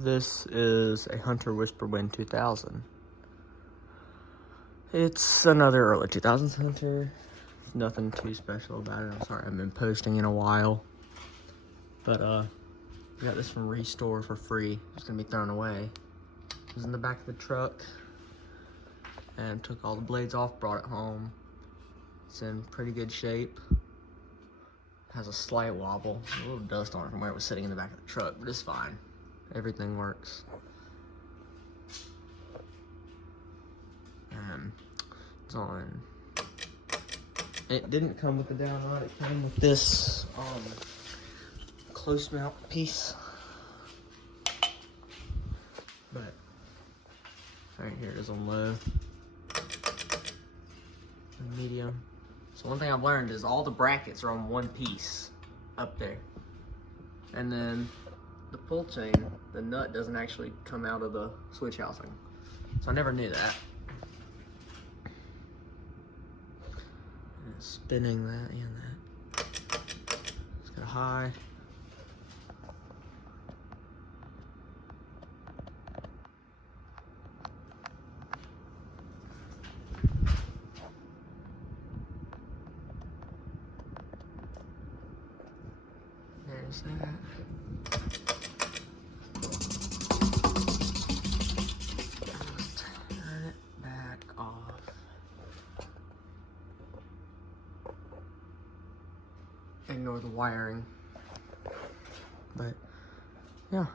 This is a Hunter Whisper Wind 2000. It's another early 2000s Hunter. There's nothing too special about it. I'm sorry I haven't been posting in a while. But we got this from Restore for free. It's gonna be thrown away. It was in the back of the truck and took all the blades off, brought it home. It's in pretty good shape. Has a slight wobble, a little dust on it from where it was sitting in the back of the truck, but it's fine. Everything works. It's on. It didn't come with the down rod, it came with this close mount piece. But right here it is on low and medium. So one thing I've learned is all the brackets are on one piece up there. And then the pull chain, the nut doesn't actually come out of the switch housing. So I never knew that. And it's spinning that and that. Let's go high. There's that. Turn it back off. Ignore the wiring. But yeah.